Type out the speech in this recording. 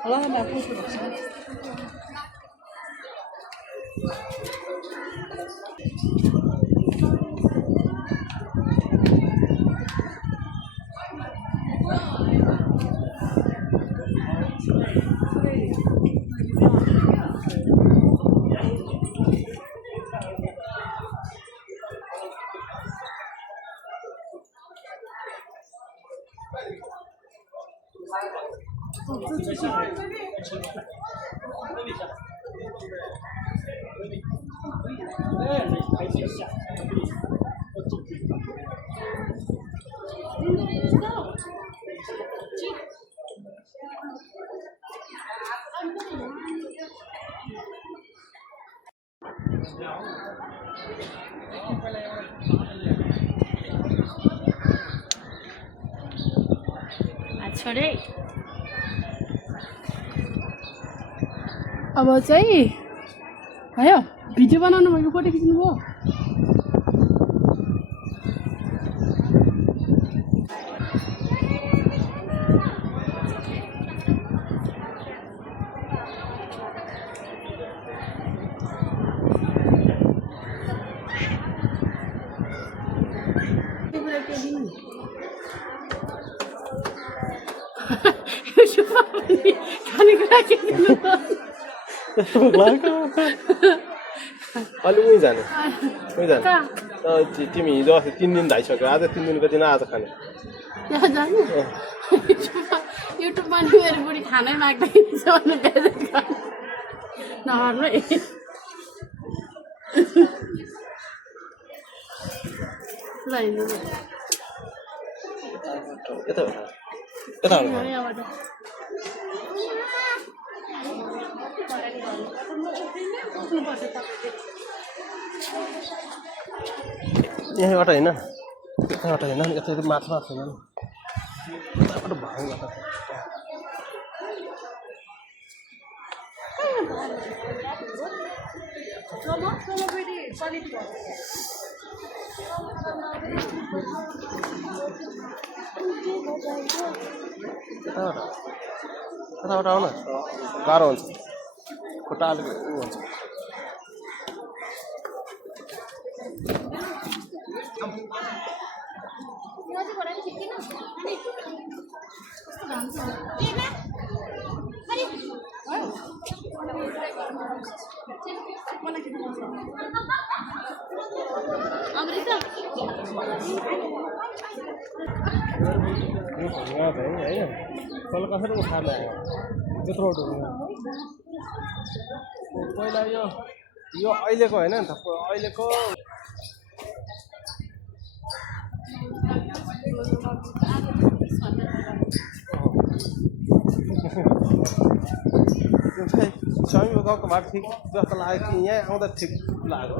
好了，买护士了。छोडे अब चाहिँ भयो भिडियो बनाउनु भएको फोटो खिच्नु भयो अलि उही जाने तिमी हिजो अस्ति 3 दिन धाइसक्यो आज 3 दिनको दिन आज खाने यहाँ जानु युट्युबमा नि मेरो बुढी खानै माग्दैन भन्नु बेइज्जत गर्नु नहर्नु है ल हिँड्नु यता यता यहाँबाट होइन यताबाट होइन यता माथि माथि होइन यताबाट भाङ यताबाट आउन गाह्रो हुन्छ खुट्टा अलिक उ हुन्छ कल कसरी उठाएर ल्यायो त्यत्रो पहिला यो अहिलेको होइन नि त अहिलेको स्वामी गाउँको भए ठिक जस्तो लाग्यो कि यहाँ आउँदा ठिक लाग्यो